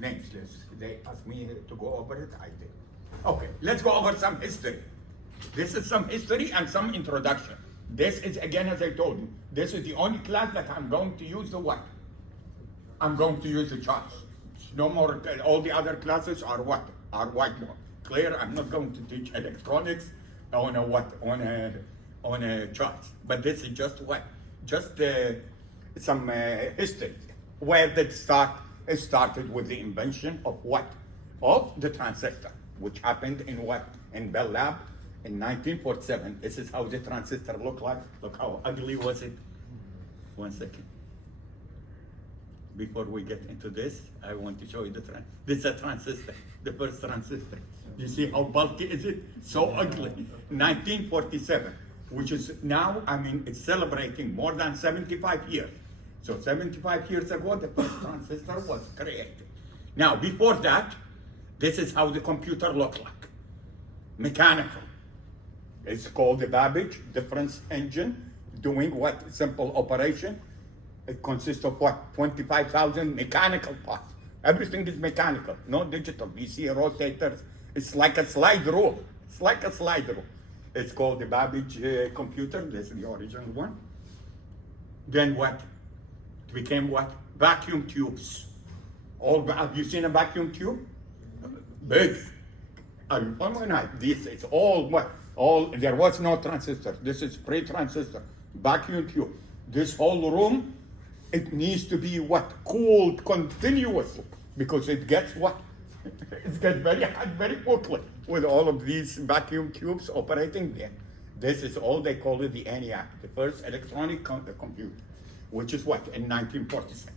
names list. They asked me to go over it, I did. Okay, let's go over some history. This is some history and some introduction. This is, again, as I told you, this is the only class that I'm going to use the what? I'm going to use the charts. No more, all the other classes are what? Are whiteboard. Clear? I'm not going to teach electronics on a what? On a chart. But this is just what? Just some history. Where did it start? It started with the invention of what? Of the transistor, which happened in what? In Bell Lab in 1947. This is how the transistor looked like. Look how ugly was it. One second. Before we get into this, I want to show you this is a transistor, the first transistor. You see how bulky is it? So ugly. 1947, which is now, I mean, it's celebrating more than 75 years. So 75 years ago, the first transistor was created. Now, before that, this is how the computer looked like. Mechanical. It's called the Babbage difference engine, doing what? Simple operation. It consists of what? 25,000 mechanical parts. Everything is mechanical, no digital. You see rotators. It's like a slide rule. It's like a slide rule. It's called the Babbage computer. This is the original one. Then what? It became what? Vacuum tubes. Have you seen a vacuum tube? Big. Are you following? This is all what? There was no transistor. This is pre-transistor. Vacuum tube. This whole room, it needs to be what? Cooled continuously, because it gets what? It gets very hot very quickly with all of these vacuum tubes operating there. This is all they call it the ENIAC, the first electronic computer, which is what? In 1947.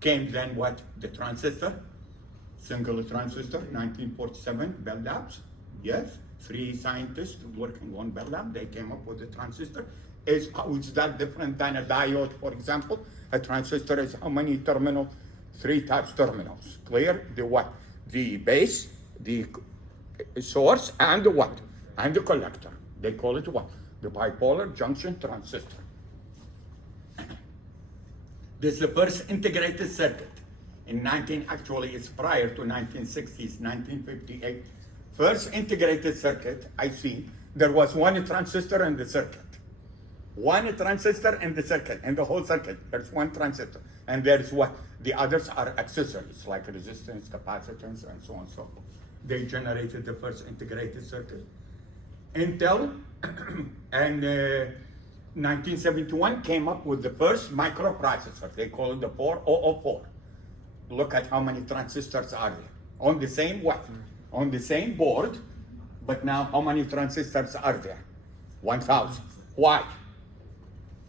Came then what? The transistor, single transistor, 1947, Bell Labs. Yes, 3 scientists working on Bell Lab, they came up with the transistor. How is that different than a diode, for example? A transistor is how many terminals? 3 types terminals. Clear? The what? The base, the source, and the what? And the collector. They call it what? The bipolar junction transistor. This is the first integrated circuit. Actually it's prior to 1960s, 1958. First integrated circuit, I see, there was one transistor in the circuit. One transistor in the circuit, in the whole circuit, there's one transistor. And there's what? The others are accessories, like resistance, capacitance, and so on and so forth. They generated the first integrated circuit. Intel, and 1971 came up with the first microprocessor. They call it the 4004. Look at how many transistors are there. On the same what? On the same board, but now how many transistors are there? 1,000. Why?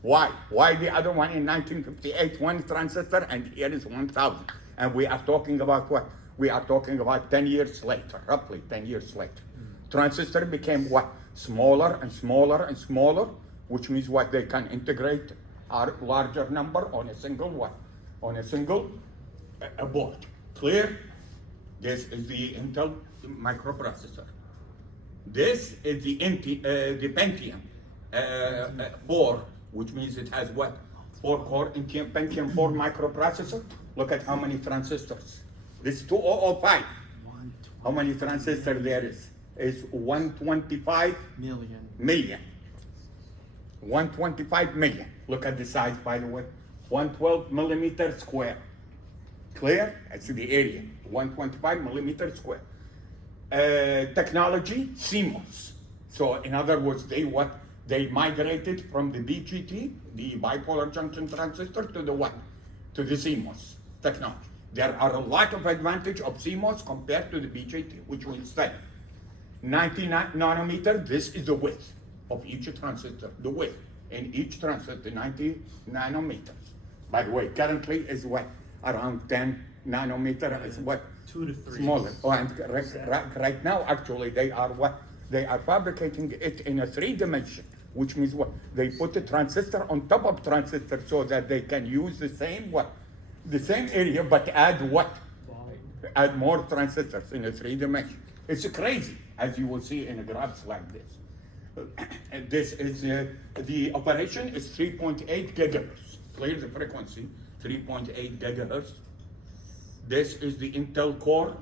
Why the other one in 1958, one transistor, and here is 1,000? And we are talking about what? We are talking about 10 years later, roughly 10 years later. Transistor became what? Smaller and smaller and smaller, which means what? They can integrate a larger number on a single what? On a single board. Clear? This is the Intel microprocessor. This is the Pentium 4, which means it has what? 4-core Pentium 4 microprocessor. Look at how many transistors. This 2005. How many transistors there is? It's 125 million. 125 million. Look at the size, by the way. 112 millimeter square. Clear? That's the area. 125 millimeter square. Technology, CMOS. So in other words, they migrated from the BGT, the bipolar junction transistor, to the what? To the CMOS technology. There are a lot of advantage of CMOS compared to the BGT, which we'll study. 90 nanometer, this is the width of each transistor, the width in each transistor, 90 nanometers. By the way, currently is what? Around 10 nanometer is what? 2 to 3. Smaller. Oh, and right now, actually, they are what? They are fabricating it in a 3-dimension, which means what? They put the transistor on top of transistor so that they can use the same what? The same area, but add what? Add more transistors in a 3-dimension. It's crazy, as you will see in graphs like this. And this is the operation is 3.8 gigahertz. Clear the frequency, 3.8 gigahertz. This is the Intel Core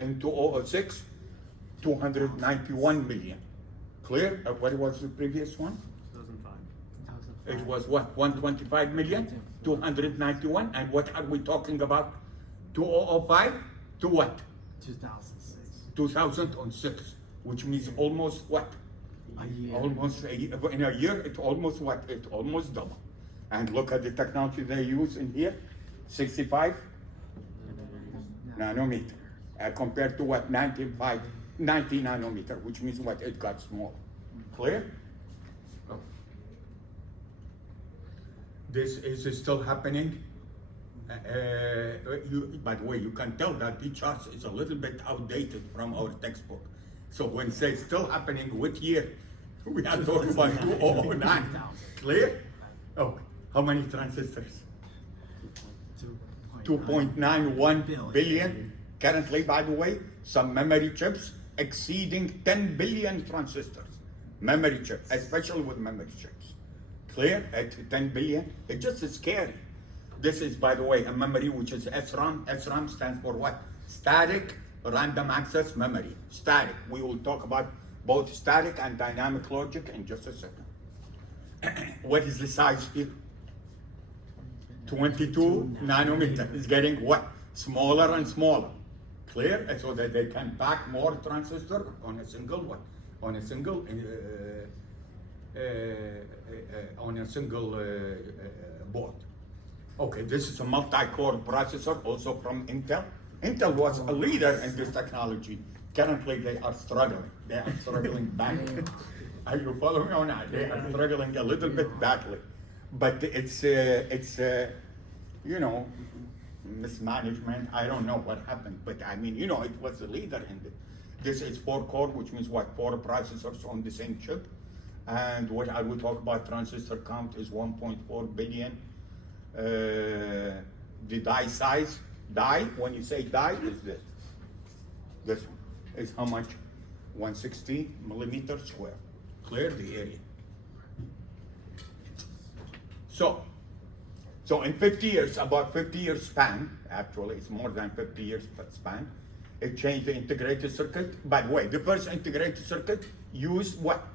in 2006, 291 million. Clear? What was the previous one? 2005. It was what? 125 million? 291? And what are we talking about? 2005 to what? 2006. 2006, which means almost what? A year. Almost in a year, it almost what? It almost double. And look at the technology they use in here, 65 nanometer, compared to what? 90 nanometer, which means what? It got smaller. Clear? Oh. This is still happening. By the way, you can tell that the chart is a little bit outdated from our textbook. So when it says still happening, what year? We are talking about 2009. Clear? Oh, how many transistors? 2.91 billion. Currently, by the way, some memory chips exceeding 10 billion transistors. Memory chips, especially with memory chips. Clear? At 10 billion, it's just scary. This is, by the way, a memory which is SRAM. SRAM stands for what? Static Random Access Memory. Static. We will talk about both static and dynamic logic in just a second. What is the size here? 22 nanometer. It's getting what? Smaller and smaller. Clear? And so that they can pack more transistor on a single what? On a single board. Okay, this is a multi-core processor, also from Intel. Intel was a leader in this technology. Currently, they are struggling. They are struggling badly. Are you following me or not? They are struggling a little bit badly. But it's you know, mismanagement. I don't know what happened, but I mean, you know, it was the leader in it. This is 4-core, which means what? 4 processors on the same chip. And what I will talk about transistor count is 1.4 billion. The die size, when you say die, is this. This one is how much? 160 millimeters square. Clear the area. So in 50 years, about 50 years span, actually it's more than 50 years span, it changed the integrated circuit. By the way, the first integrated circuit used what?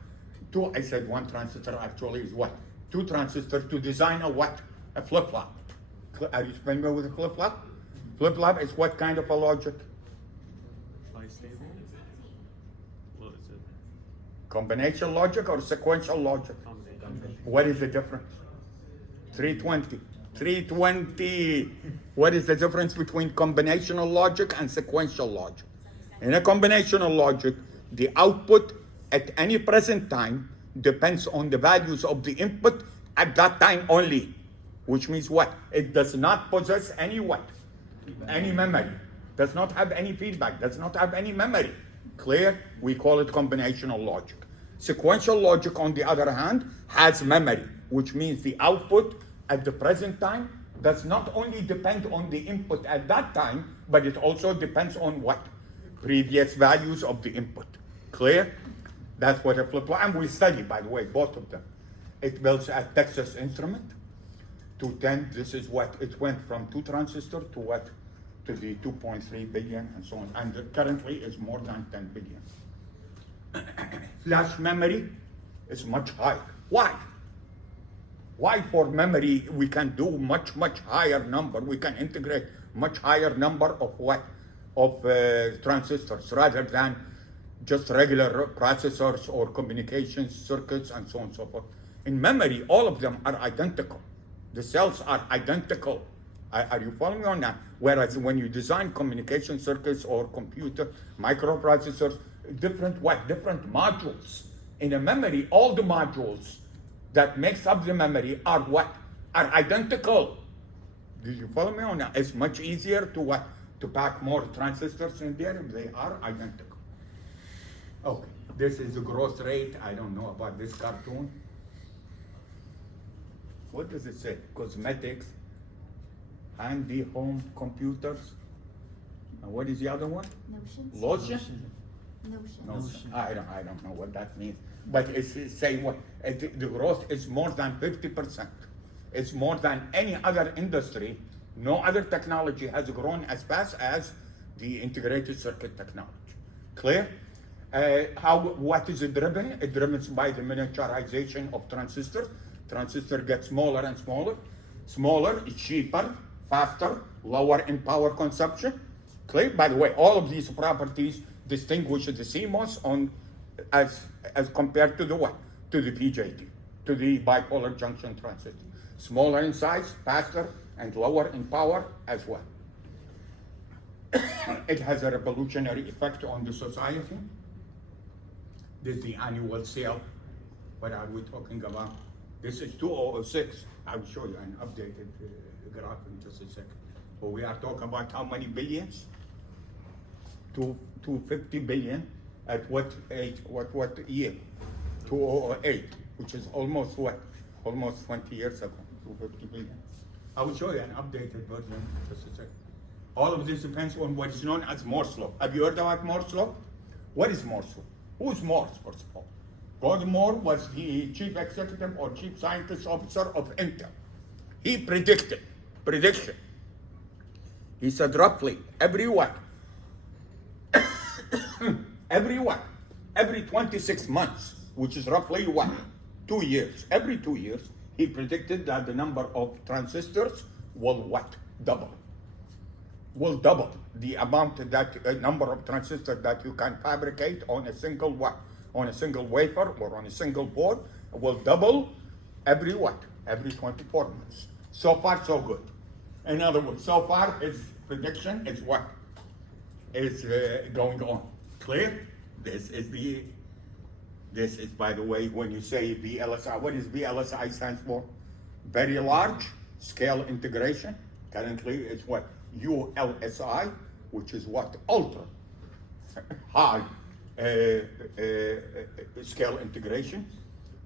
I said one transistor actually is what? 2 transistors to design a what? A flip-flop. Are you familiar with a flip-flop? Flip-flop is what kind of a logic? Bistable? What is it? Combination logic or sequential logic? Combination. What is the difference? 320. 320. What is the difference between combinational logic and sequential logic? In a combinational logic, the output at any present time depends on the values of the input at that time only. Which means what? It does not possess any what? Any memory. Does not have any feedback. Does not have any memory. Clear? We call it combinational logic. Sequential logic, on the other hand, has memory, which means the output at the present time does not only depend on the input at that time, but it also depends on what? Previous values of the input. Clear? That's what a flip-flop, and we study, by the way, both of them. It builds at Texas Instrument. 210, this is what it went from 2 transistor to what? To the 2.3 billion and so on. And currently is more than 10 billion. Flash memory is much higher. Why? Why for memory we can do much higher number? We can integrate much higher number of what? Of transistors rather than just regular processors or communication circuits and so on and so forth. In memory, all of them are identical. The cells are identical. Are you following me on that? Whereas when you design communication circuits or computer microprocessors, different what? Different modules. In a memory, all the modules that makes up the memory are what? Are identical. Do you follow me on that? It's much easier to what? To pack more transistors in there if they are identical. Okay, this is the growth rate. I don't know about this cartoon. What does it say? Cosmetics, handy home computers. And what is the other one? Notions. Lotion? Notions. I don't know what that means. But it's saying what? The growth is more than 50%. It's more than any other industry No other technology has grown as fast as the integrated circuit technology. Clear? What is it driven? It driven by the miniaturization of transistors. Transistor gets smaller and smaller. Smaller, cheaper, faster, lower in power consumption. Clear? By the way, all of these properties distinguish the CMOS as compared to the what? To the BJT, to the bipolar junction transistor. Smaller in size, faster, and lower in power as well. It has a revolutionary effect on the society. This is the annual sale. What are we talking about? This is 2006. I will show you an updated graph in just a second. So we are talking about how many billions? 250 billion at what age? What year? 2008, which is almost what? Almost 20 years ago. 250 billion. I will show you an updated version in just a second. All of this depends on what is known as Moore's law. Have you heard about Moore's law? What is Moore's law? Who's Morse, first of all? Gordon Moore was the chief executive or chief scientist officer of Intel. He prediction. He said roughly every 26 months, which is roughly 2 years. Every 2 years, he predicted that the number of transistors will double. Will double the amount that number of transistors that you can fabricate on a single wafer or on a single board will double every 24 months. So far, so good. In other words, so far his prediction is what is going on. Clear? This is, by the way, when you say VLSI, what is VLSI stands for? Very large scale integration. Currently, it's what? ULSI, which is what? Ultra high scale integration.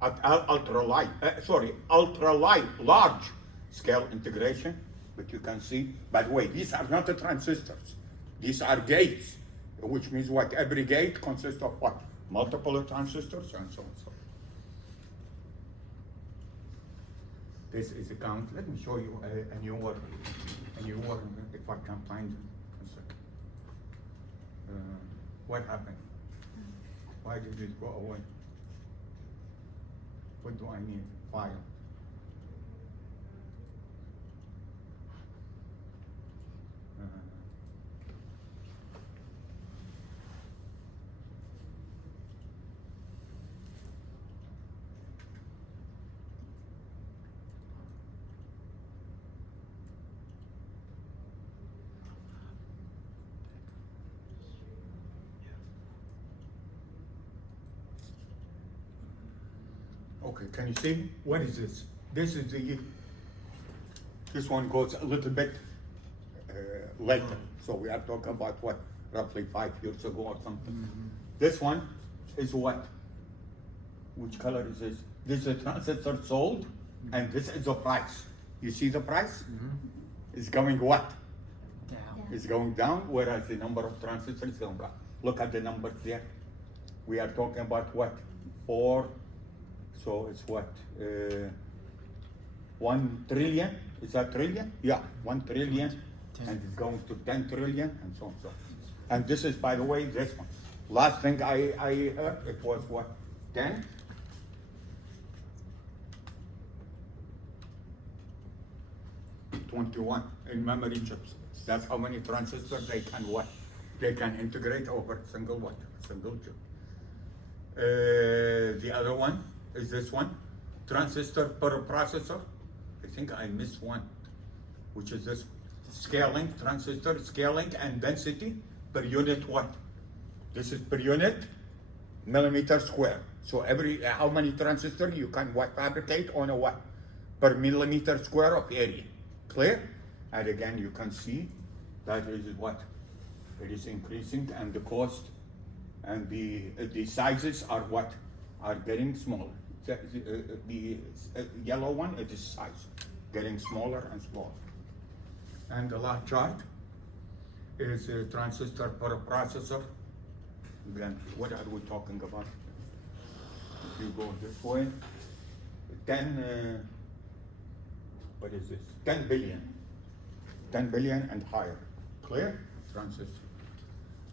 Ultra light large scale integration. But you can see, by the way, these are not the transistors. These are gates, which means what? Every gate consists of what? Multiple transistors and so on. So this is a count. Let me show you a new one. If I can find it. A second. What happened? Why did it go away? What do I need? File. Okay, can you see? What is this? This one goes a little bit later. So we are talking about what? Roughly 5 years ago or something. Mm-hmm. This one is what? Which color is this? This is a transistor sold, and this is the price. You see the price? Mm-hmm. It's going what? Down. It's going down, whereas the number of transistors is going up. Look at the numbers there. We are talking about what? 4. So it's what? 1 trillion? Is that trillion? Yeah, 1 trillion. 10. And it's going to 10 trillion and so on. And this is, by the way, this one. Last thing I heard, it was what? 10? $21 in memory chips. That's how many transistors they can what? They can integrate over a single chip. The other one is this one, transistor per processor. I think I missed one, which is this scaling, transistor scaling and density per unit what? This is per unit millimeter square. So how many transistors you can fabricate on a what? Per millimeter square of area. Clear? And again, you can see that is what? It is increasing, and the cost and the sizes are what? Are getting smaller. The yellow one is size, getting smaller and smaller. And the last chart is a transistor per processor. Again, what are we talking about? If you go this way, 10, what is this? 10 billion. 10 billion and higher. Clear? Transistor.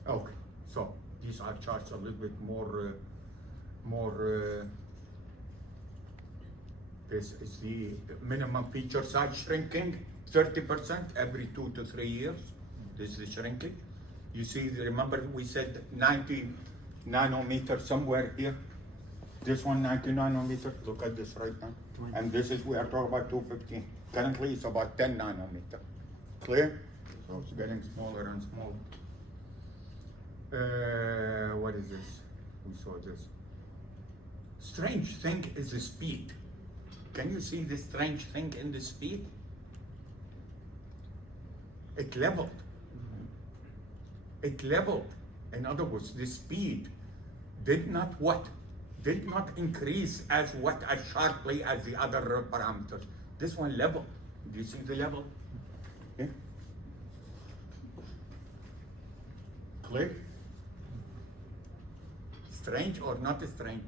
Okay, so these are charts a little bit more, this is the minimum feature size shrinking, 30% every 2 to 3 years. This is shrinking. You see, remember we said 90 nanometer somewhere here. This one 90 nanometer, look at this right now. And this is, we are talking about 215. Currently it's about 10 nanometer. Clear? So it's getting smaller and smaller. What is this? We saw this. Strange thing is the speed. Can you see this strange thing in the speed? It leveled. It leveled. In other words, the speed did not what? Did not increase as sharply as the other parameters. This one leveled. Do you see the level? Yeah. Clear? Strange or not strange?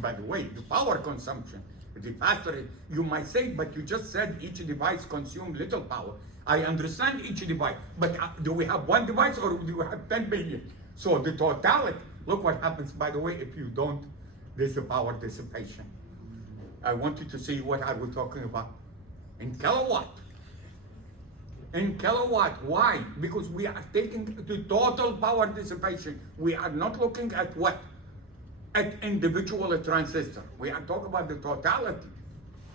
By the way, the power consumption, the faster, you might say, but you just said each device consumes little power. I understand each device, but do we have one device or do we have 10 billion? So the totality, look what happens, by the way, if you don't, there's a power dissipation. I want you to see what are we talking about. In kilowatt. In kilowatt, why? Because we are taking the total power dissipation. We are not looking at what? At individual transistor. We are talking about the totality.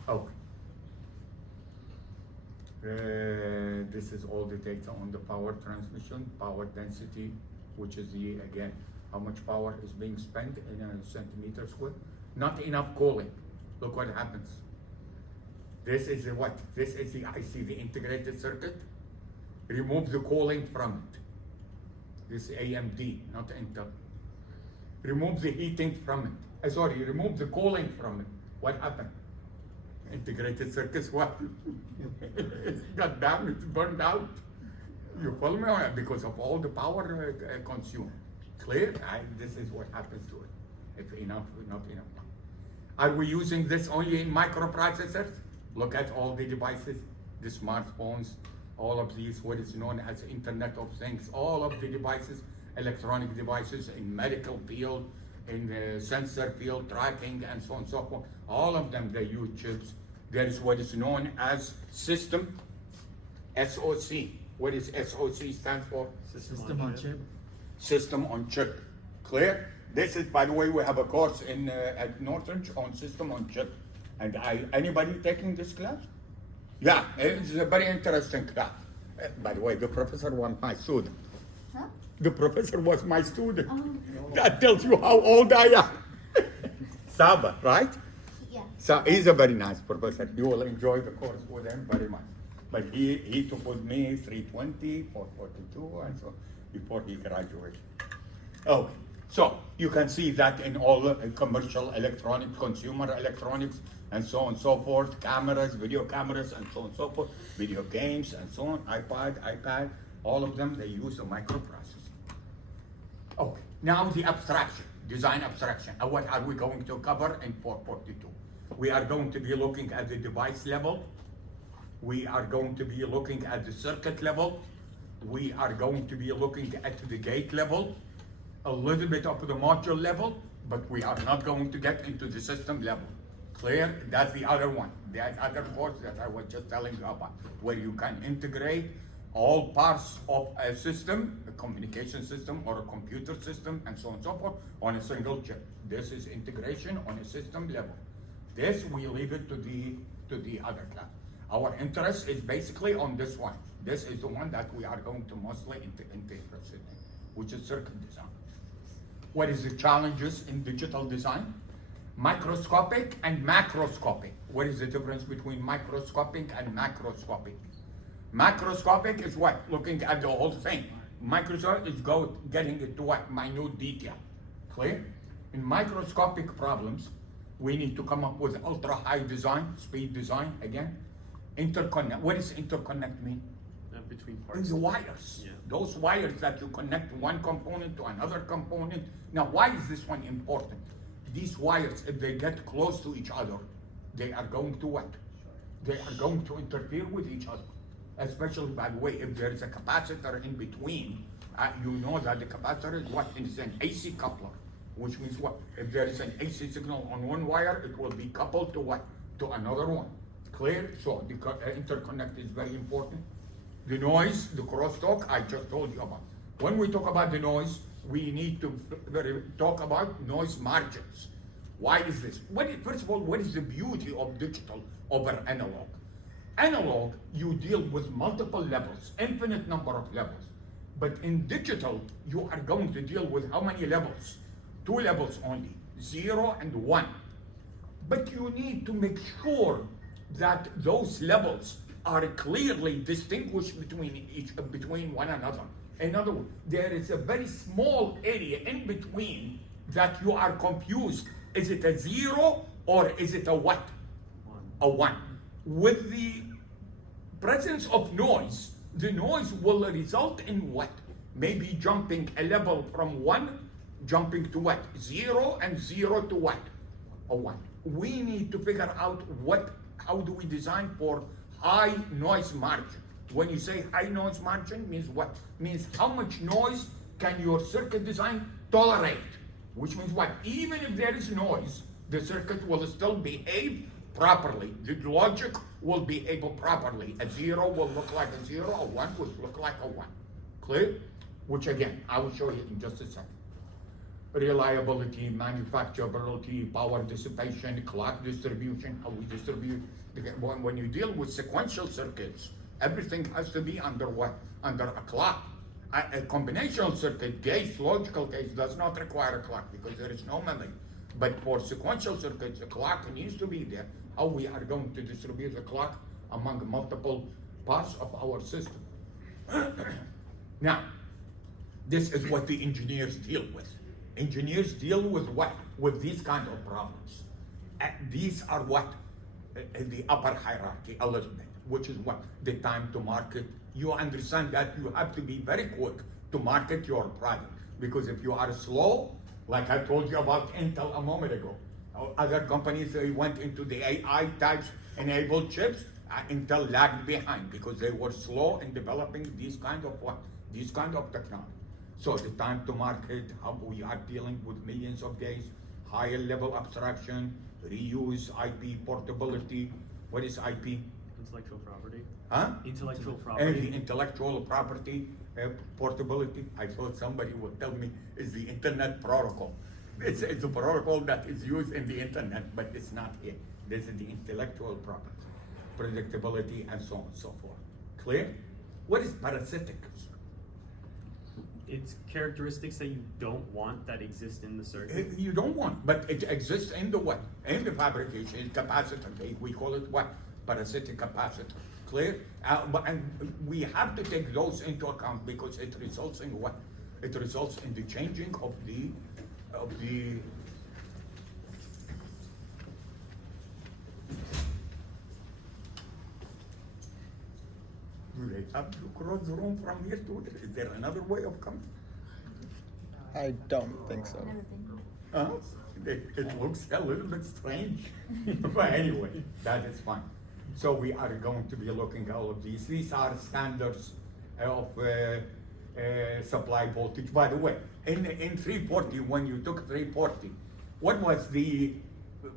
Okay. This is all the data on the power transmission, power density, which is the, again, how much power is being spent in a centimeter square. Not enough cooling. Look what happens. This is the what? This is the IC, the integrated circuit. Remove the cooling from it. This is AMD, not Intel. Remove the heating from it. Sorry, remove the cooling from it. What happened? Integrated circuits, what? God damn, it's burned out. You follow me? Because of all the power consumed. Clear? This is what happens to it. If enough, not enough. Are we using this only in microprocessors? Look at all the devices, the smartphones, all of these, what is known as Internet of Things, all of the devices, electronic devices in medical field, in the sensor field, tracking, and so on and so forth. All of them, they use chips. There is what is known as system, SOC. What is SOC stand for? System on chip. System on chip. Clear? This is, by the way, we have a course in at Northridge on system on chip. And anybody taking this class? Yeah, it's a very interesting class. By the way, the professor was my student. Huh? The professor was my student. Oh. That tells you how old I am. Saba, right? Yeah. So he's a very nice professor. You will enjoy the course with him very much. But he took with me 320, 442, and so before he graduated. Okay, so you can see that in all commercial electronics, consumer electronics, and so on and so forth, cameras, video cameras, and so on and so forth, video games, and so on, iPad, all of them, they use a microprocessor. Okay, now the abstraction, design abstraction. What are we going to cover in 442? We are going to be looking at the device level. We are going to be looking at the circuit level. We are going to be looking at the gate level, a little bit of the module level, but we are not going to get into the system level. Clear? That's the other one. That other course that I was just telling you about, where you can integrate all parts of a system, a communication system or a computer system, and so on and so forth, on a single chip. This is integration on a system level. This we leave it to the other class. Our interest is basically on this one. This is the one that we are going to mostly interested in, which is circuit design. What is the challenges in digital design? Microscopic and macroscopic. What is the difference between microscopic and macroscopic? Macroscopic is what? Looking at the whole thing. Microscopic is getting into what? Minute detail. Clear? In microscopic problems, we need to come up with ultra high design, speed design again. Interconnect. What does interconnect mean? Between parts. The wires. Yeah. Those wires that you connect one component to another component. Now, why is this one important? These wires, if they get close to each other, they are going to what? They are going to interfere with each other. especially, by the way, if there is a capacitor in between, you know that the capacitor is what? It's an AC coupler, which means what? If there is an AC signal on one wire, it will be coupled to what? To another one. Clear? So the interconnect is very important. The noise, the crosstalk, I just told you about. When we talk about the noise, we need to talk about noise margins. Why is this? First of all, what is the beauty of digital over analog? Analog, you deal with multiple levels, infinite number of levels. But in digital, you are going to deal with how many levels? 2 levels only, 0 and 1. But you need to make sure that those levels are clearly distinguished between one another. In other words, there is a very small area in between that you are confused. Is it a 0 or is it a what? 1. A 1. With the presence of noise, the noise will result in what? Maybe jumping a level from 1, jumping to what? 0, and 0 to what? A 1. We need to figure out how do we design for high noise margin. When you say high noise margin, means what? Means how much noise can your circuit design tolerate? Which means what? Even if there is noise, the circuit will still behave properly. The logic will behave properly. A 0 will look like a 0, a 1 will look like a 1. Clear? Which again, I will show you in just a second. Reliability, manufacturability, power dissipation, clock distribution, how we distribute. When you deal with sequential circuits, everything has to be under what? Under a clock. A combinational circuit, logical gate, does not require a clock because there is no memory. But for sequential circuits, a clock needs to be there. How we are going to distribute the clock among multiple parts of our system. Now, this is what the engineers deal with. Engineers deal with what? With these kind of problems. These are what? The upper hierarchy a little bit, which is what? The time to market. You understand that you have to be very quick to market your product, because if you are slow, like I told you about Intel a moment ago, other companies went into the AI types enabled chips, Intel lagged behind because they were slow in developing these kind of what? These kind of technology. So the time to market, how we are dealing with millions of gates, higher level abstraction, reuse, IP, portability. What is IP? Intellectual property. Huh? Intellectual And property. the intellectual property, portability. I thought somebody would tell me is the internet protocol. It's a protocol that is used in the internet, but it's not here. This is the intellectual property, predictability, and so on and so forth. Clear? What is parasitic? It's characteristics that you don't want that exist in the circuit. You don't want, but it exists in the what? In the fabrication, capacitor. We call it what? Parasitic capacitor. Clear? And we have to take those into account because it results in what? It results in the changing of the do they have to cross the room from here to there? Is there another way of coming? I don't think so. It looks a little bit strange, but anyway, that is fine. So we are going to be looking at all of these. These are standards of supply voltage. By the way, in 340, when you took 340, what was the,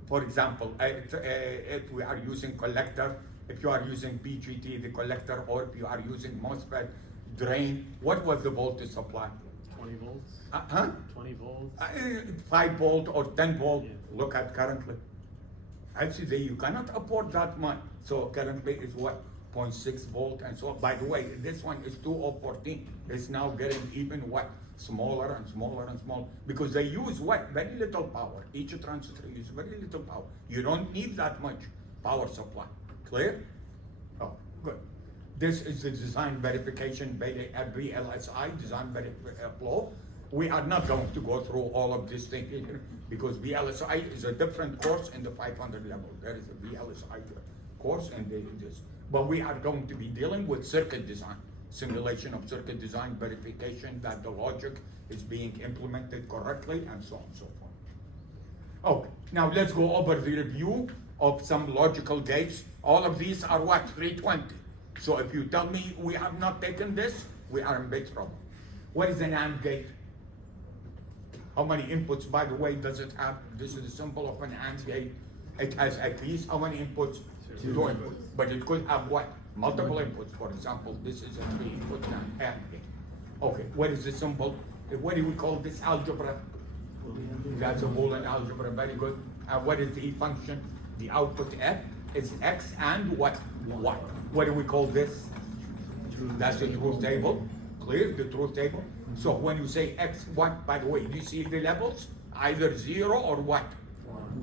for example, if we are using collector, if you are using BGT, the collector, or if you are using MOSFET, drain, what was the voltage supply? 20 volts. 20 volts. 5 volt or 10 volt. Yeah. Look at currently. Actually, you cannot afford that much. So currently is what? 0.6 volt and so on. By the way, this one is 2014. It's now getting even what? Smaller and smaller and smaller. Because they use what? Very little power. Each transistor uses very little power. You don't need that much power supply. Clear? Oh, good. This is the design verification by the VLSI, design flow. We are not going to go through all of this thing here because VLSI is a different course in the 500 level. There is a VLSI course and this. But we are going to be dealing with circuit design, simulation of circuit design, verification that the logic is being implemented correctly, and so on and so forth. Okay, now let's go over the review of some logical gates. All of these are what? 320. So if you tell me we have not taken this, we are in big trouble. What is an AND gate? How many inputs, by the way, does it have? This is a symbol of an AND gate. It has at least how many inputs? Two inputs. But it could have what? Multiple inputs. For example, this is a 3-input AND gate. Okay, what is the symbol? What do we call this algebra? That's a Boolean algebra, very good. And what is the function? The output f is x and what? Y. What do we call this? That's the truth table. Clear? The truth table. So when you say x, what, by the way, do you see the levels? Either 0 or what?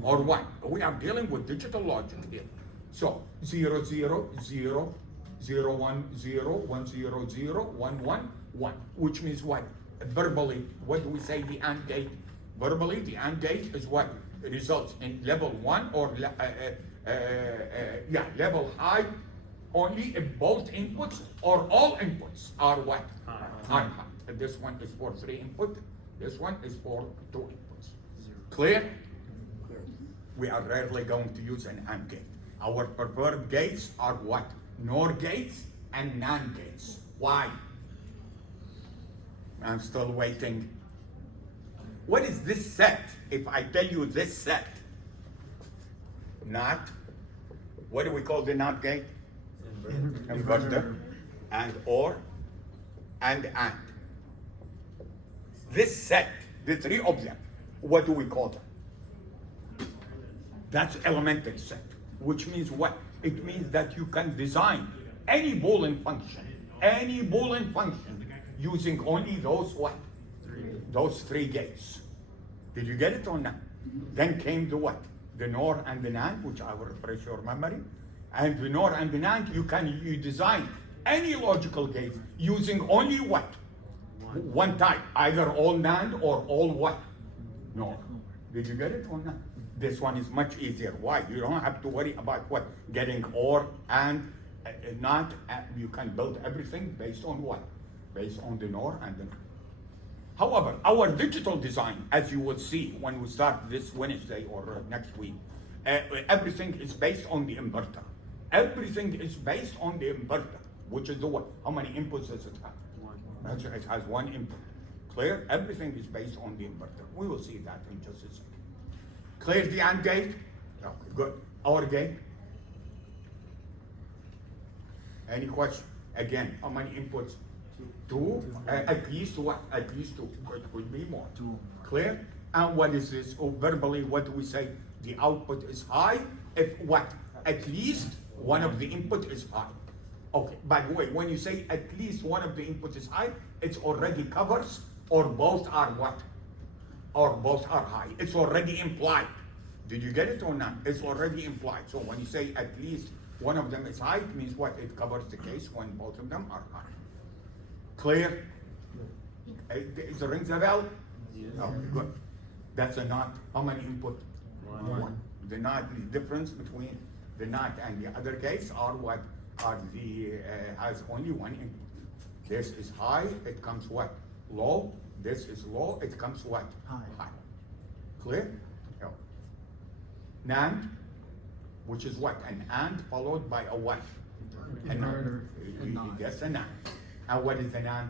Or 1. We are dealing with digital logic here. So 0, 0, 0, 0, 1, 0, 1, 0, 0, 1, 1, 1. Which means what? Verbally, what do we say the AND gate? Verbally, the AND gate is what? It results in level 1 or level high only if both inputs or all inputs are what? High. This one is for 3 input, this one is for 2 inputs. Clear? We are rarely going to use an AND gate. Our preferred gates are what? NOR gates and NAND gates. Why? I'm still waiting. What is this set? If I tell you this set, NOT, what do we call the NOT gate? Inverter, and OR, and AND. This set, the 3 of them, what do we call them? That's elementary set, which means what? It means that you can design any Boolean function using only those what? Those 3 gates. Did you get it or not? Then came the what? The NOR and the NAND, which I will refresh your memory. And the NOR and the NAND, you design any logical gate using only what? One type, either all NAND or all what? NOR. Did you get it or not? This one is much easier. Why? You don't have to worry about what? Getting OR and NAND. You can build everything based on what? Based on the NOR and the NAND. However, our digital design, as you will see when we start this Wednesday or next week, everything is based on the inverter. Everything is based on the inverter, which is the what? How many inputs does it have? One. It has 1 input. Clear? Everything is based on the inverter. We will see that in just a second. Clear the AND gate? Okay, good. OR gate? Any question? Again, how many inputs? 2? At least what? At least 2. It could be more. 2. Clear? And what is this? Oh, verbally, what do we say? The output is high if what? At least one of the input is high. Okay, by the way, when you say at least one of the inputs is high, it already covers or both are what? Or both are high. It's already implied. Did you get it or not? It's already implied. So when you say at least one of them is high, it means what? It covers the case when both of them are high. Clear? Is it rings a bell? Yes. Okay, good. That's a NOT. How many input? 1. The NOT, the difference between the NOT and the other case are what? Are the has only 1 input. This is high, it comes what? Low. This is low, it comes what? High. Clear? Yeah. NAND, which is what? An AND followed by a what? Inverter. Yes, a NAND. And what is an AND?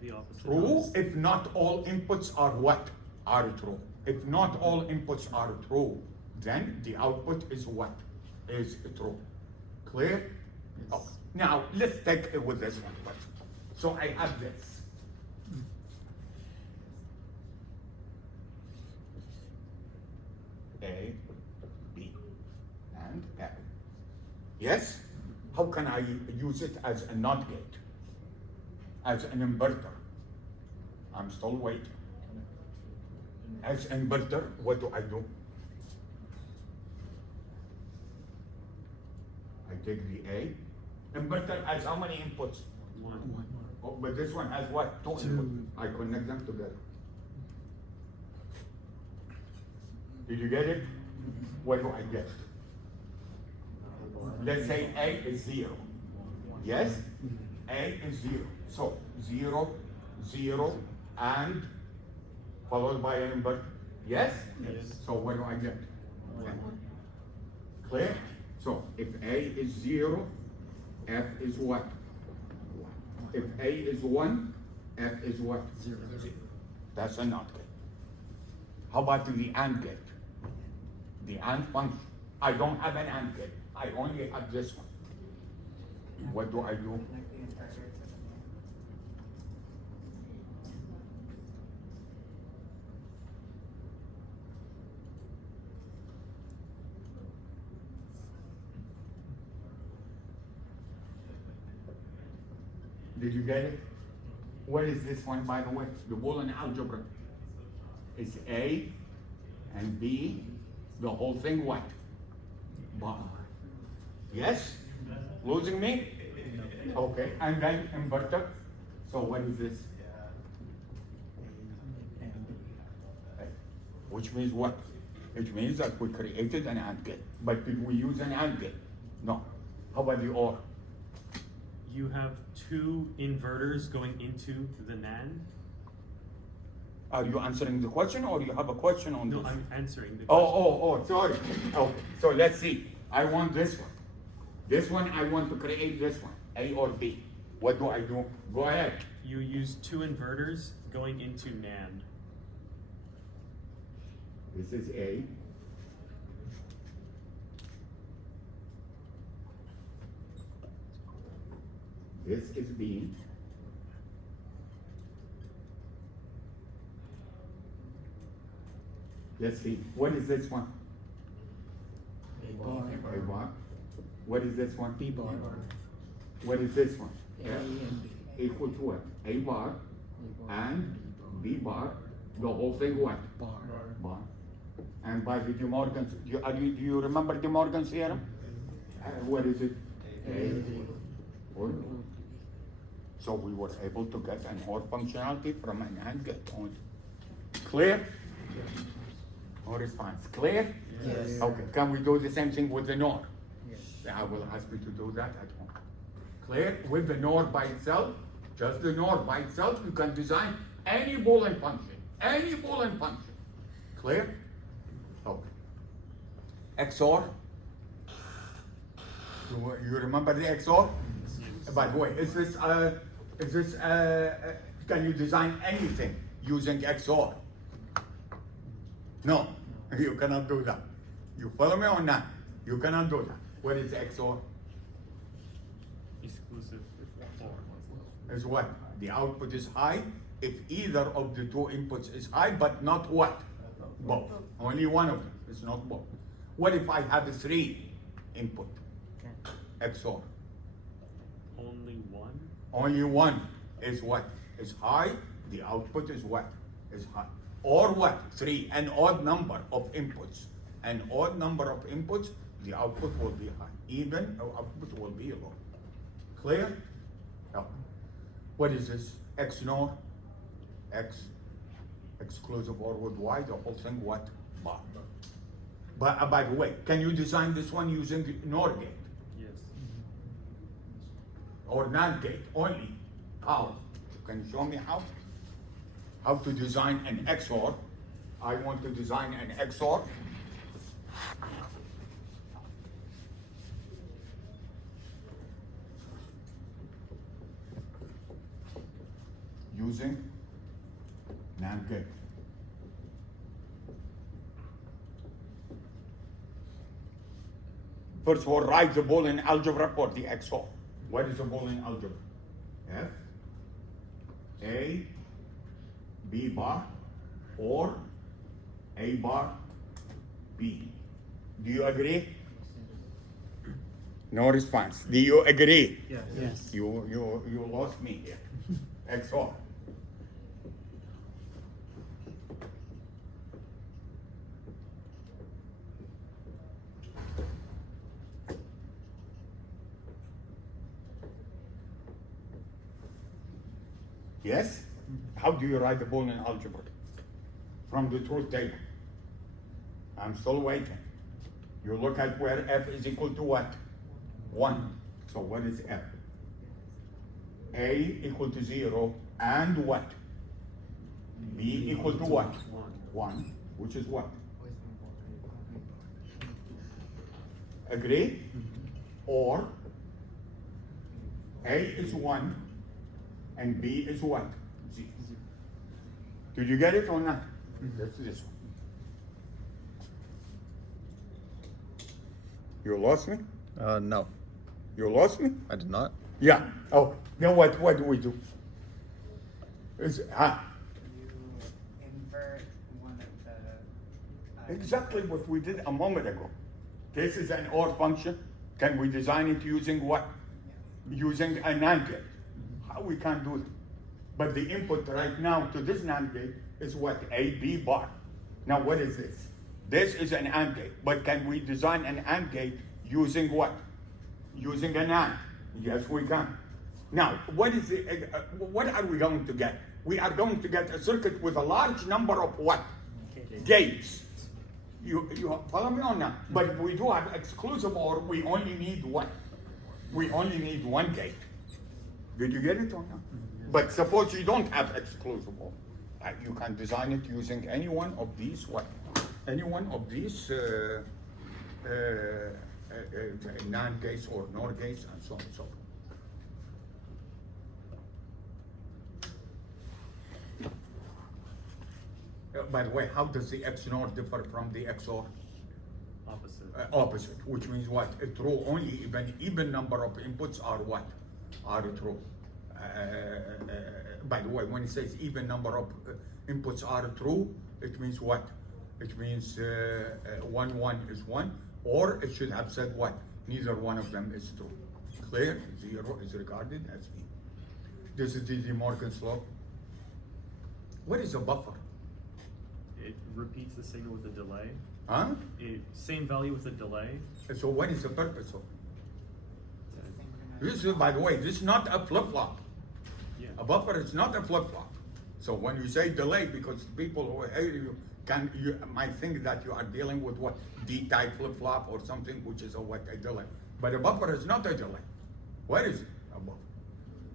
The opposite. True, if not all inputs are what? Are true. If not all inputs are true, then the output is what? Is true. Clear? Yes. Okay. Now, let's take it with this one question. So I have this. A, B, and F. Yes? How can I use it as a NOT gate? As an inverter? I'm still waiting. As an inverter, what do? I take the A. Inverter has how many inputs? 1. Oh, but this one has what? 2 inputs. I connect them together. Did you get it? What do I get? Let's say A is 0. Yes? A is 0. So 0, 0, and followed by an inverter. Yes? Yes. So what do I get? 1. Clear? So if A is 0, F is what? If A is 1, F is what? 0. That's a NOT gate. How about the AND gate? The AND function. I don't have an AND gate. I only have this one. What do I do? Did you get it? What is this one, by the way? The Boolean algebra. It's A and B, the whole thing what? Bar. Yes? Losing me? Okay, and then inverter. So what is this? Which means what? Which means that we created an AND gate. But did we use an AND gate? No. How about the OR? You have two inverters going into the NAND? Are you answering the question or you have a question on No, this? I'm answering the question. Sorry. Okay, so let's see. I want this one. This one, I want to create this one, A or B. What do I do? Go ahead. You use two inverters going into NAND. This is A. This is B. Let's see. What is this one? A bar. A bar. What is this one? B bar. What is this one? A and B. Equal to what? A bar A bar. and B bar. The whole thing what? Bar. Bar. And by the De Morgan's, do you remember De Morgan's theorem? What is it? A and B. Or B. So we were able to get an OR functionality from an AND gate only. Clear? No response. Clear? Yes. Okay, can we do the same thing with the NOR? Yes. I will ask you to do that at home. Clear? With the NOR by itself, just the NOR by itself, you can design any Boolean function. Any Boolean function. Clear? Okay. XOR? You remember the XOR? By the way, can you design anything using XOR? No, you cannot do that. You follow me or not? You cannot do that. What is XOR? Exclusive OR. Is what? The output is high if either of the two inputs is high, but not what? Both. Only one of them. It's not both. What if I have a 3 input? XOR. Only one? Only one is what? Is high. The output is what? Is high. Or what? 3. An odd number of inputs. An odd number of inputs, the output will be high. Even output will be low. Clear? No. What is this? X NOR? X exclusive OR with Y, the whole thing what? Bar. But by the way, can you design this one using the NOR gate? Yes. Or NAND gate only? How? Can you show me how? How to design an XOR? I want to design an XOR. Using NAND gate. First of all, write the Boolean algebra for the XOR. What is the Boolean algebra? F, A, B bar, or A bar, B. Do you agree? No response. Do you agree? Yes. You lost me here. XOR. Yes? How do you write the Boolean algebra? From the truth table. I'm still waiting. You look at where F is equal to what? 1. So what is F? A equal to 0 and what? B equal to what? 1, which is what? Agree? Or A is 1 and B is what? 0. Did you get it or not? That's this one. You lost me? No, You lost me? I did not. Yeah. Oh, then what do we do? Is You invert one of the. exactly what we did a moment ago. This is an OR function. Can we design it using what? Using a NAND gate. How we can do it? But the input right now to this NAND gate is what? A, B bar. Now what is this? This is an AND gate. But can we design an AND gate using what? Using a NAND. Yes, we can. Now, what are we going to get? We are going to get a circuit with a large number of what? Gates. You follow me on that? But if we do have exclusive OR, we only need what? We only need one gate. Did you get it or not? But suppose you don't have exclusive OR. You can design it using any one of these what? Any one of these NAND gates or NOR gates and so on and so forth. By the way, how does the XNOR differ from the XOR? Opposite. Opposite, which means what? A true only even number of inputs are what? Are true. By the way, when it says even number of inputs are true, it means what? It means 1, 1 is 1, or it should have said what? Neither one of them is true. Clear? 0 is regarded as E. This is the De Morgan's law. What is a buffer? It repeats the signal with a delay. Huh? Same value with a delay. So what is the purpose of it? This is, by the way, this is not a flip-flop. Yeah. A buffer is not a flip-flop. So when you say delay, because people who hear you might think that you are dealing with what? D-type flip-flop or something, which is a delay. But a buffer is not a delay. What is it? A buffer.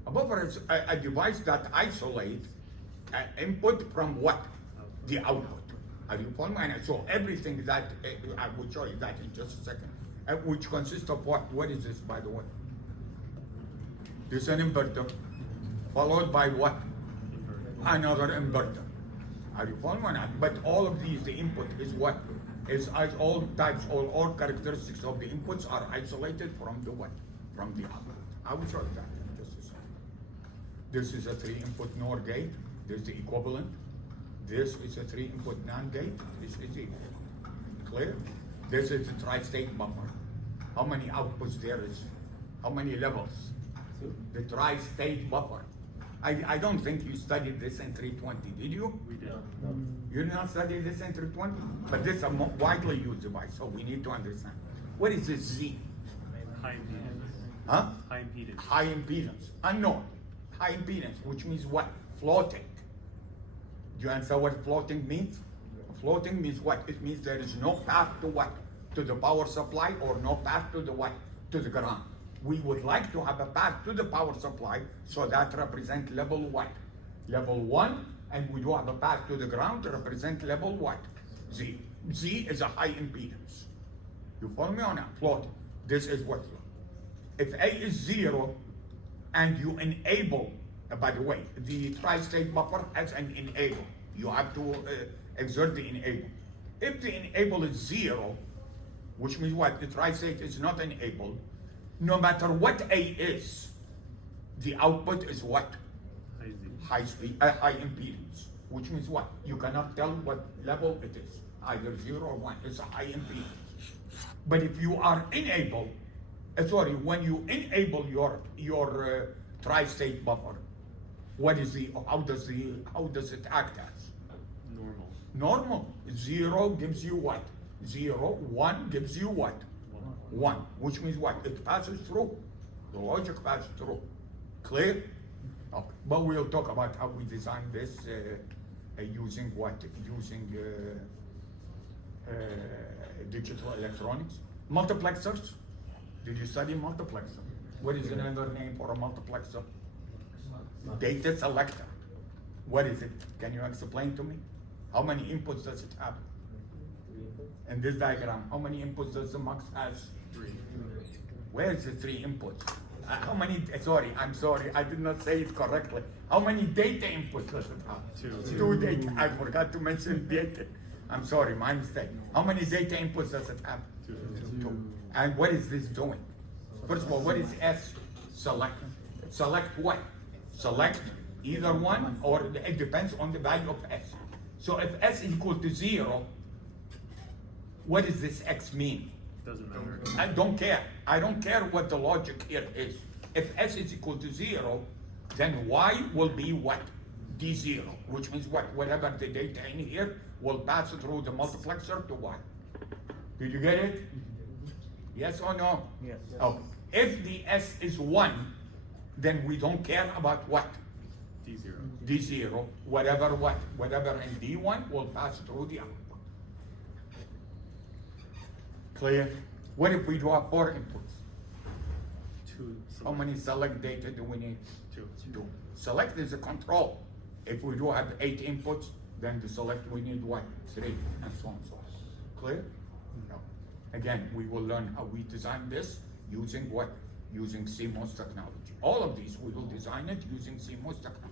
A buffer is a device that isolates an input from what? The output. Are you following me? So everything that, I will show you that in just a second, which consists of what? What is this, by the way? This is an inverter, followed by what? Another inverter. Are you following me? But all of these, the input is what? Is all types, all characteristics of the inputs are isolated from the what? From the output. I will show you that in just a second. This is a 3-input NOR gate. This is the equivalent. This is a 3-input NAND gate. This is equal. Clear? This is a tri-state buffer. How many outputs there is? How many levels? The tri-state buffer. I don't think you studied this in 320, did you? We did. You did not study this in 320? But this is a widely used device, so we need to understand. What is this Z? High impedance. Huh? High impedance. High impedance. Unknown. High impedance, which means what? Floating. Do you understand what floating means? Floating means what? It means there is no path to what? To the power supply, or no path to the what? To the ground. We would like to have a path to the power supply, so that represent level what? Level 1, and we do have a path to the ground to represent level what? Z. Z is a high impedance. You follow me or not? Floating. This is what? If A is 0, and you enable, by the way, the tri-state buffer has an enable. You have to exert the enable. If the enable is 0, which means what? The tri-state is not enabled. No matter what A is, the output is what? High Z. High impedance. Which means what? You cannot tell what level it is. Either 0 or 1. It's a high impedance. But if you are enabled, when you enable your tri-state buffer, how does it act as? Normal. Normal. 0 gives you what? 0. 1 gives you what? 1. Which means what? It passes through. The logic passes through. Clear? Okay. But we'll talk about how we design this using what? Using digital electronics. Multiplexers. Did you study multiplexer? What is another name for a multiplexer? Data selector. What is it? Can you explain to me? How many inputs does it have? In this diagram, how many inputs does the MUX has? 3. Where is the 3 inputs? How many, sorry, I'm sorry, I did not say it correctly. How many data inputs does it have? Two. Two data, I forgot to mention data. I'm sorry, my mistake. How many data inputs does it have? Two. And what is this doing? First of all, what is S? Select. Select what? Select either one, or it depends on the value of S. So if S is equal to 0, what does this X mean? Doesn't matter. I don't care. I don't care what the logic here is. If S is equal to 0, then Y will be what? D0, which means what? Whatever the data in here will pass through the multiplexer to Y. Did you get it? Yes or no? Yes. Okay. If the S is 1, then we don't care about what? D0. D0, whatever what? Whatever in D1 will pass through the output. Clear? What if we do have 4 inputs? Two. How many select data do we need? Two. Two. Select is a control. If we do have 8 inputs, then the select we need what? 3, and so on and so on. Clear? No. Again, we will learn how we design this using what? Using CMOS technology. All of these, we will design it using CMOS technology.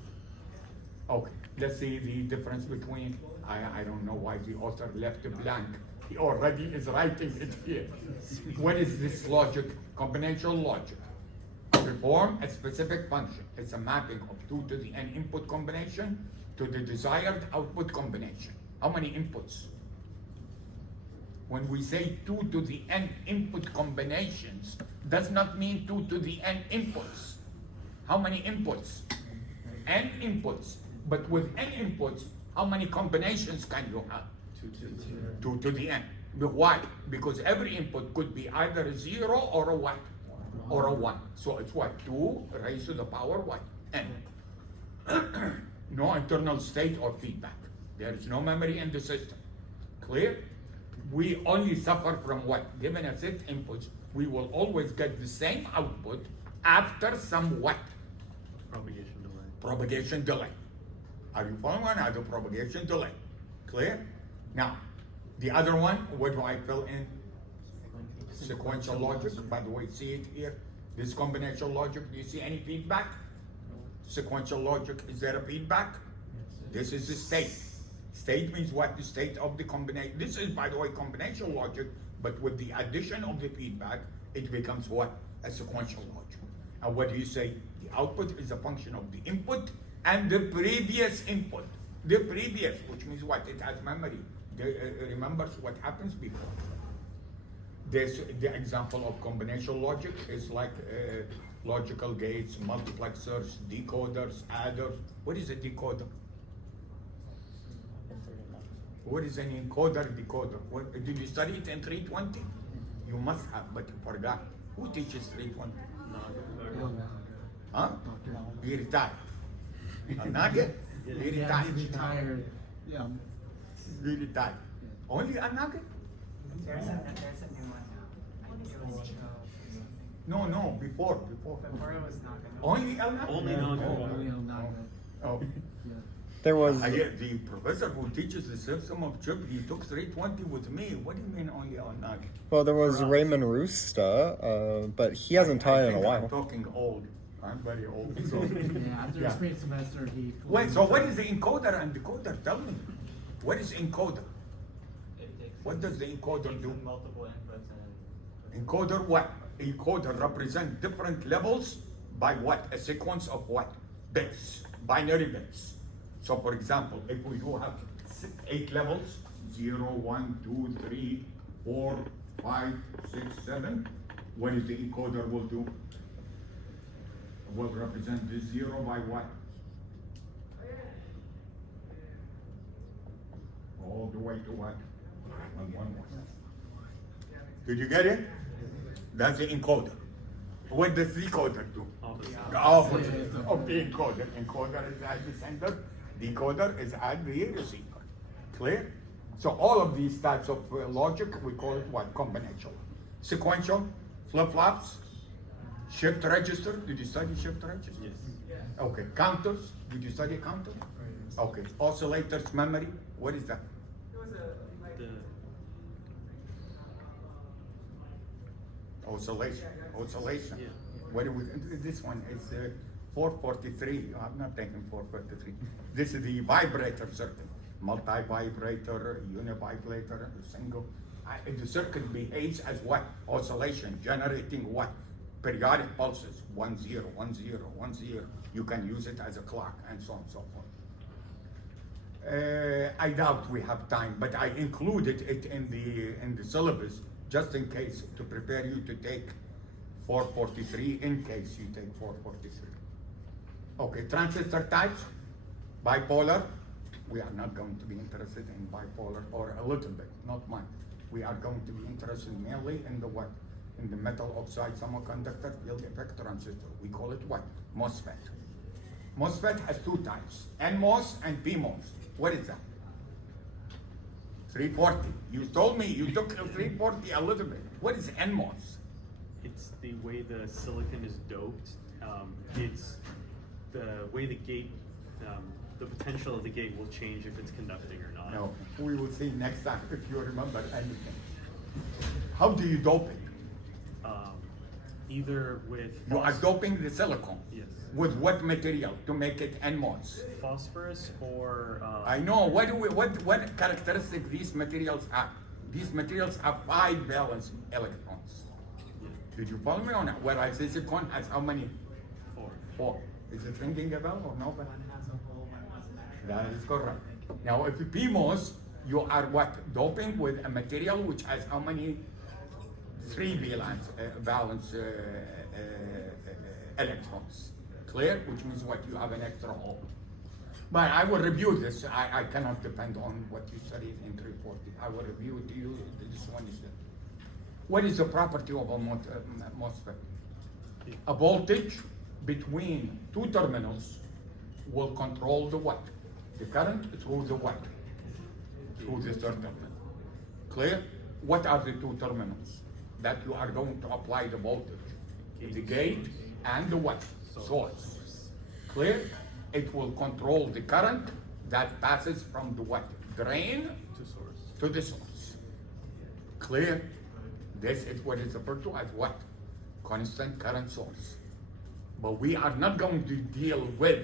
Okay, let's see the difference between, I don't know why the author left it blank. He already is writing it here. What is this logic? Combinatorial logic. Perform a specific function. It's a mapping of 2 to the n input combination to the desired output combination. How many inputs? When we say 2 to the n input combinations, does not mean 2 to the n inputs. How many inputs? N inputs. But with n inputs, how many combinations can you have? 2 to the n. Why? Because every input could be either a 0 or a what? Or a 1. So it's what? 2 raised to the power what? N. No internal state or feedback. There is no memory in the system. Clear? We only suffer from what? Given a set inputs, we will always get the same output after some what? Propagation delay. Propagation delay. Are you following one? Either propagation delay. Clear? Now, the other one, what do I fill in? Sequential logic. By the way, see it here. This combinatorial logic, do you see any feedback? Sequential logic, is there a feedback? This is the state. State means what? The state of the combination. This is, by the way, combinatorial logic, but with the addition of the feedback, it becomes what? A sequential logic. And what do you say? The output is a function of the input and the previous input. The previous, which means what? It has memory. It remembers what happens before. This, the example of combinatorial logic is like logical gates, multiplexers, decoders, adders. What is a decoder? What is an encoder, decoder? What, did you study it in 320? You must have, but you forgot. Who teaches 320? Huh? He retired. Nugget? He Yeah, retired. he's retired. Yeah. He retired. Only a nugget? There's a new one now. I think it was 12. No, before. Before it was not gonna. Only a nugget? Only Oh, nugget. Only on that. Oh. Yeah. There was I get the professor who teaches the system of chip, he took 320 with me. What do you mean only on nugget? well, there was Raymond Roosta, but he hasn't taught in a I'm while. talking old. I'm very old. So. Yeah, after Yeah. his spring semester, he. Wait, so what is the encoder and decoder? Tell me. What is encoder? What does the encoder do? Multiple inputs and Encoder what? Encoder represent different levels by what? A sequence of what? Bits, binary bits. So for example, if we do have 8 levels, 0, 1, 2, 3, 4, 5, 6, 7, what is the encoder will do? Will represent this 0 by what? All the way to what? 1, 1, 1. Did you get it? That's the encoder. What does the decoder do? Opposite. The opposite of the encoder. Encoder is at the sender, decoder is at the receiver. Clear? So all of these types of logic, we call it what? Combinatorial. Sequential, flip-flops, shift register. Did you study shift register? Yes. Okay. Counters. Did you study counters? Okay. Oscillators, memory. What is that? The Oscillation. Yeah. What do we, this one is 443. I'm not taking 443. This is the vibrator circuit. Multi-vibrator, univibrator, single. The circuit behaves as what? Oscillation, generating what? Periodic pulses. 1 0 1 0 1 0. You can use it as a clock and so on and so forth. I doubt we have time, but I included it in the syllabus just in case, to prepare you to take 443 in case you take 443. Okay, transistor types, bipolar. We are not going to be interested in bipolar, or a little bit, not much. We are going to be interested mainly in the what? In the metal oxide semiconductor field effect transistor. We call it what? MOSFET. MOSFET has two types, NMOS and PMOS. What is that? 340. You told me you took 340 a little bit. What is NMOS? It's the way the silicon is doped. It's the way the gate, the potential of the gate will change if it's conducting or not. No, we will see next time if you remember anything. How do you dope it? Either with You are doping the silicon. Yes. With what material to make it NMOS? Phosphorus or I know. What characteristic these materials have? These materials have 5 valence electrons. yeah, Did you follow me on that? Whereas silicon has how many? 4. 4. Is it ringing a bell or no? One has a hole, one has an extra. That is correct. Now, if you PMOS, you are what? Doping with a material which has how many? 3 valence electrons. Clear? Which means what? You have an extra hole. But I will review this. I cannot depend on what you studied in 340. I will review to you. This one is the. What is the property of a MOSFET? A voltage between 2 terminals will control the what? The current through the what? Through the third terminal. Clear? What are the 2 terminals that you are going to apply the voltage? The gate and the what? Source. Clear? It will control the current that passes from the what? Drain To source. to the source. Clear? This is what is referred to as what? Constant current source. But we are not going to deal with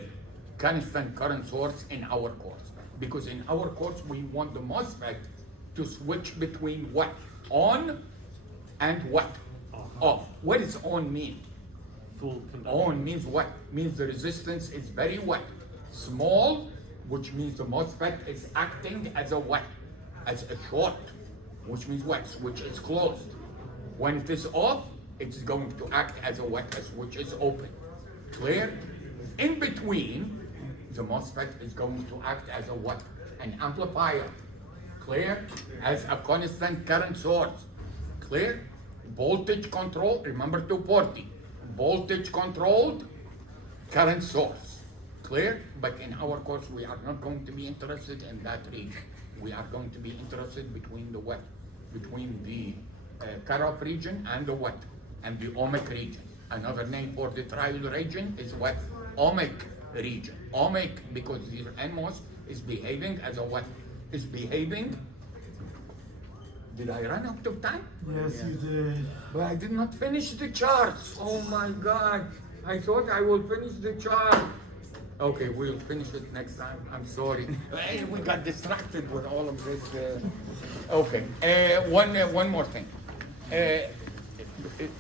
constant current source in our course. Because in our course, we want the MOSFET to switch between what? On and what? Off. What does on mean? Full conduction. On means what? Means the resistance is very what? Small, which means the MOSFET is acting as a what? As a short, which means what? Switch is closed. When it is off, it is going to act as a what? A switch is open. Clear? In between, the MOSFET is going to act as a what? An amplifier. Clear? As a constant current source. Clear? Voltage control, remember 240. Voltage controlled current source. Clear? But in our course, we are not going to be interested in that region. We are going to be interested between the what? Between the cutoff region and the what? And the ohmic region. Another name for the triode region is what? Ohmic region. Ohmic, because the NMOS is behaving as a what? Is behaving. Did I run out of time? Yes, you did. But I did not finish the charts. Oh my God. I thought I will finish the chart. Okay, we'll finish it next time. I'm sorry. Hey, we got distracted with all of this. Okay, one more thing. The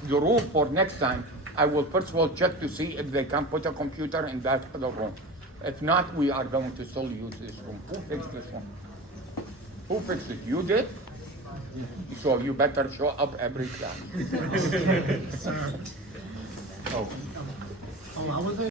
room for next time, I will first of all check to see if they can put a computer in that other room. If not, we are going to still use this room. Who fixed this one? Who fixed it? You did? So you better show up every class. Sir. Oh. Oh, I was